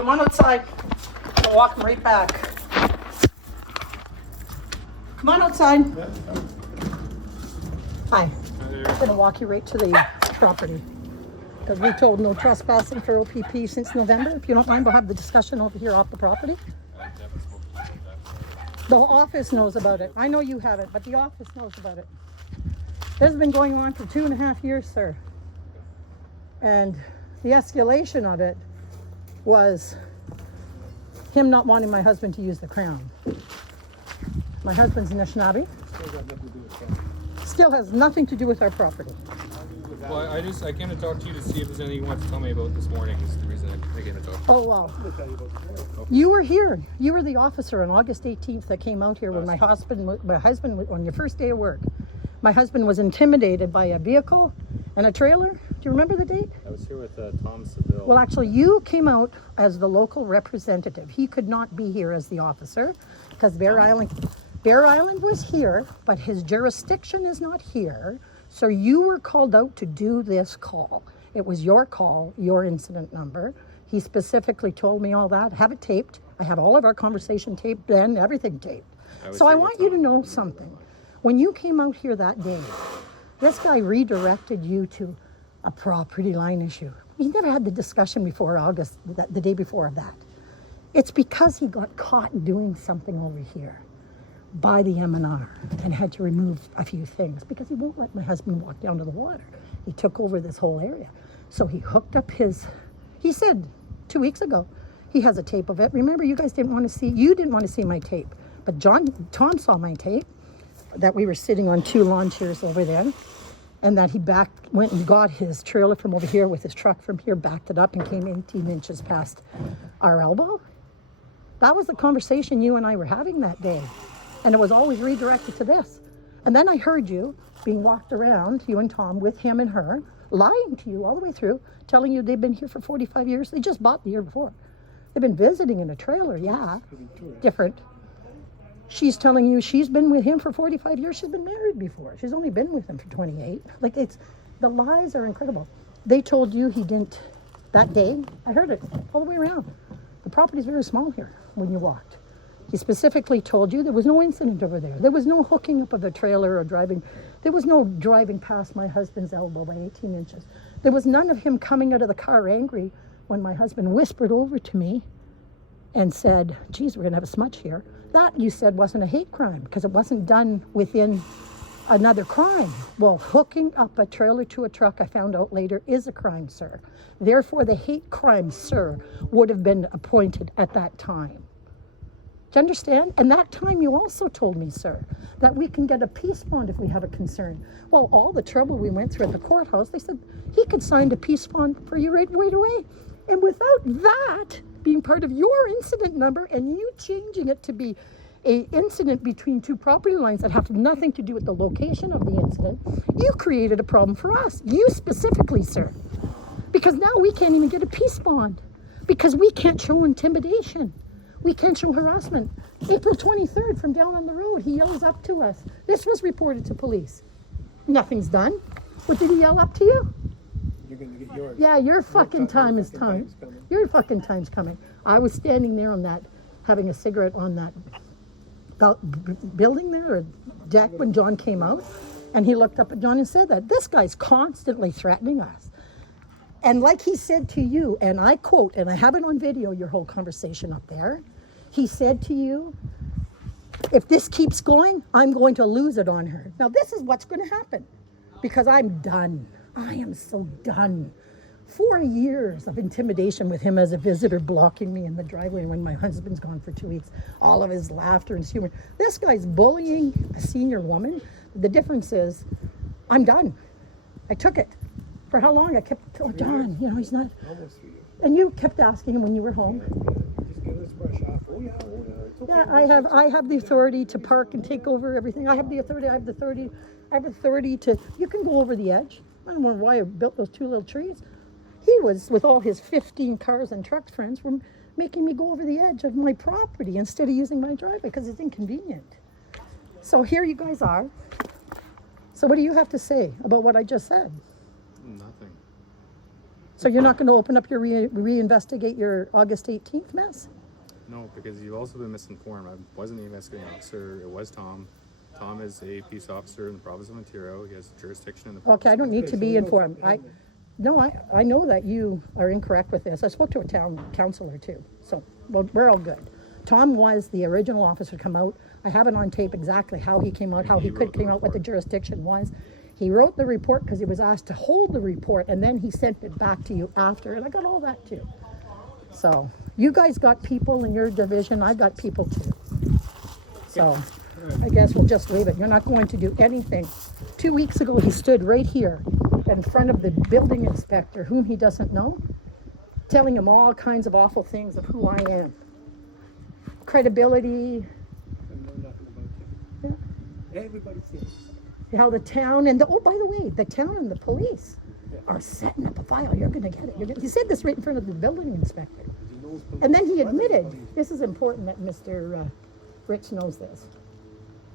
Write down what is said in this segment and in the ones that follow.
Come on outside. I'm gonna walk him right back. Come on outside. Hi. I'm gonna walk you right to the property. Because we told no trespassing for OPP since November. If you don't mind, we'll have the discussion over here off the property. The office knows about it. I know you haven't, but the office knows about it. This has been going on for 2.5 years, sir. And the escalation of it was him not wanting my husband to use the crown. My husband's Anishinaabe. Still has nothing to do with our property. Well, I came to talk to you to see if there's anything you want to tell me about this morning. Is the reason I came to talk. Oh, wow. You were here. You were the officer on August 18th that came out here when my husband, on your first day of work, my husband was intimidated by a vehicle and a trailer. Do you remember the date? I was here with Tom Seville. Well, actually, you came out as the local representative. He could not be here as the officer because Bear Island was here, but his jurisdiction is not here. So you were called out to do this call. It was your call, your incident number. He specifically told me all that. Have it taped. I had all of our conversation taped then, everything taped. So I want you to know something. When you came out here that day, this guy redirected you to a property line issue. We never had the discussion before August, the day before of that. It's because he got caught doing something over here by the MNR and had to remove a few things because he won't let my husband walk down to the water. He took over this whole area. So he hooked up he said 2 weeks ago, he has a tape of it. Remember, you didn't want to see my tape, but Tom saw my tape that we were sitting on 2 lawn chairs over there and that he went and got his trailer from over here with his truck from here, backed it up and came 18 inches past our elbow. That was the conversation you and I were having that day. And it was always redirected to this. And then I heard you being walked around, you and Tom, with him and her, lying to you all the way through, telling you they've been here for 45 years. They just bought the year before. They've been visiting in a trailer, yeah. Different. She's telling you she's been with him for 45 years. She's been married before. She's only been with him for 28. Like, the lies are incredible. They told you he didn't, that day, I heard it all the way around. The property's very small here when you walked. He specifically told you there was no incident over there. There was no hooking up of a trailer or driving. There was no driving past my husband's elbow by 18 inches. There was none of him coming out of the car angry when my husband whispered over to me and said, geez, we're going to have a smudge here. That, you said, wasn't a hate crime because it wasn't done within another crime. Well, hooking up a trailer to a truck, I found out later, is a crime, sir. Therefore, the hate crime, sir, would have been appointed at that time. Do you understand? And that time you also told me, sir, that we can get a peace bond if we have a concern. Well, all the trouble we went through at the courthouse, they said he could sign a peace bond for you right away. And without that being part of your incident number and you changing it to be an incident between 2 property lines that have nothing to do with the location of the incident, you created a problem for us. You specifically, sir. Because now we can't even get a peace bond because we can't show intimidation. We can't show harassment. April 23rd from down on the road, he yells up to us. This was reported to police. Nothing's done. What did he yell up to you? You're going to get yours. Yeah, your fucking time is coming. Your fucking time's coming. I was standing there on that, having a cigarette on that building there, or deck, when John came out. And he looked up at John and said that. This guy's constantly threatening us. And like he said to you, and I quote, and I have it on video, your whole conversation up there. He said to you, if this keeps going, I'm going to lose it on her. Now, this is what's going to happen because I'm done. I am so done. 4 years of intimidation with him as a visitor blocking me in the driveway when my husband's gone for 2 weeks. All of his laughter and humor. This guy's bullying a senior woman. The difference is I'm done. I took it. For how long? I kept, oh, John, you know, he's not. Almost 3 years. And you kept asking him when you were home. Just get this brush off. Oh yeah, it's okay. Yeah, I have the authority to park and take over everything. I have the authority to, you can go over the edge. I don't know why I built those 2 little trees. He was, with all his 15 cars and trucks friends, were making me go over the edge of my property instead of using my driveway because it's inconvenient. So here you guys are. So what do you have to say about what I just said? Nothing. So you're not gonna open up your, reinvestigate your August 18th mess? No, because you've also been misinformed. I wasn't the investigating officer. It was Tom. Tom is a peace officer in the province of Ontario. He has jurisdiction in the province. Okay, I don't need to be informed. I know that you are incorrect with this. I spoke to a town councillor too, so well, we're all good. Tom was the original officer to come out. I have it on tape exactly how he came out, how he could came out, what the jurisdiction was. He wrote the report because he was asked to hold the report, and then he sent it back to you after, and I got all that too. So you guys got people in your division, I got people too. So I guess we'll just leave it. You're not going to do anything. 2 weeks ago, he stood right here in front of the building inspector, whom he doesn't know, telling him all kinds of awful things of who I am. Credibility, I know nothing about you. Yeah. Everybody says. how the town and oh, by the way, the town and the police are setting up a file. You're going to get it. He said this right in front of the building inspector. And then he admitted, this is important that Mr. Rich knows this.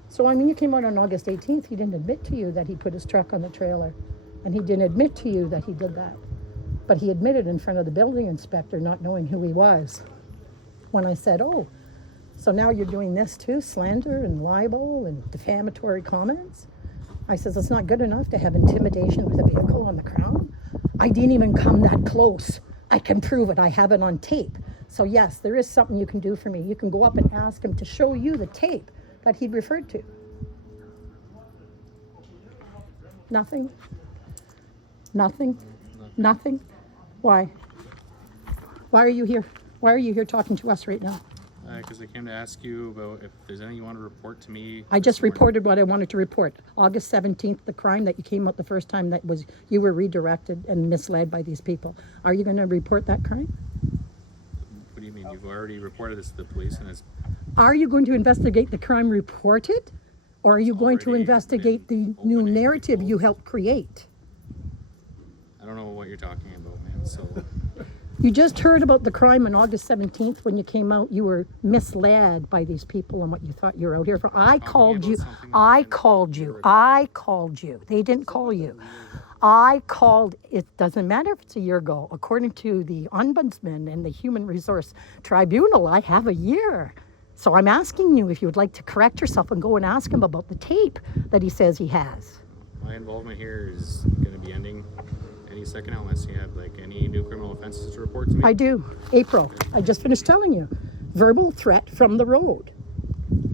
So, I mean, you came out on August 18th. He didn't admit to you that he put his truck on the trailer. And he didn't admit to you that he did that. But he admitted in front of the building inspector, not knowing who he was. When I said, oh, so now you're doing this too, slander and libel and defamatory comments? I says, it's not good enough to have intimidation with a vehicle on the crown. I didn't even come that close. I can prove it. I have it on tape. So yes, there is something you can do for me. You can go up and ask him to show you the tape that he referred to. Nothing? Nothing? Nothing? Why? Why are you here? Why are you here talking to us right now? Because I came to ask you about if there's anything you want to report to me. I just reported what I wanted to report. August 17th, the crime that you came out the first time, that was you were redirected and misled by these people. Are you going to report that crime? What do you mean? You've already reported this to the police and it's... Are you going to investigate the crime reported? Or are you going to already investigate the been new open and narrative you closed. helped create? I don't know what you're talking about, man. So You just heard about the crime on August 17th when you came out. You were misled by these people and what you thought you were out here for. I called you. I called you. I called you. They didn't call you. I called. It doesn't matter if it's a year ago. According to the Ombudsman and the Human Resource Tribunal, I have a year. So I'm asking you if you would like to correct yourself and go and ask him about the tape that he says he has. my involvement here is going to be ending any second unless you have like any new criminal offenses to report to me. I do. April, I just finished telling you. Verbal threat from the road.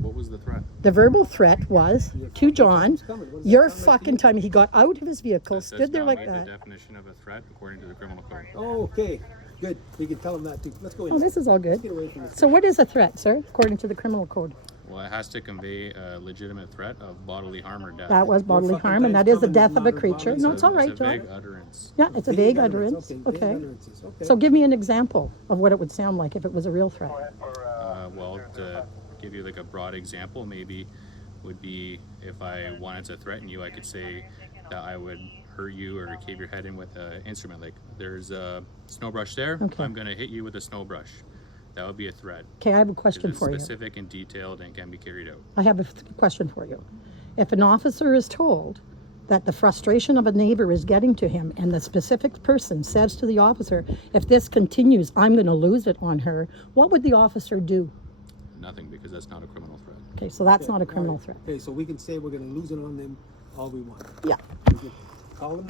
What was the threat? The verbal threat was to John, your fucking time. He got out of his vehicle, Does stood there not like meet that. the definition of a threat according to the criminal code. Oh, okay, good. We can tell them that too. Let's go in. Oh, this is all good. Get away from this. So what is a threat, sir, according to the criminal code? Well, it has to convey a legitimate threat of bodily harm or death. That was bodily fucking harm, and that time's is the coming, death of a not creature. bodily No, it's all right, It's a vague John. utterance. Yeah, it's a vague utterance. vague Okay. utterances. Okay. So give me an example of what it would sound like if it was a real threat. Well, to give you like a broad example, maybe would be if I wanted to threaten you, I could say that I would hurt you or cave your head in with an instrument. Like there's a snow brush there. Okay. I'm going to hit you with a snow brush. That would be a threat. Okay, I have a 'Cause question it's for you. specific and detailed and can be carried out. I have a question for you. If an officer is told that the frustration of a neighbor is getting to him and the specific person says to the officer, if this continues, I'm going to lose it on her, what would the officer do? Nothing, because that's not a criminal threat. Okay, so that's not a criminal threat. Okay, so we can say we're gonna lose it on them all we want. Yeah. We can call them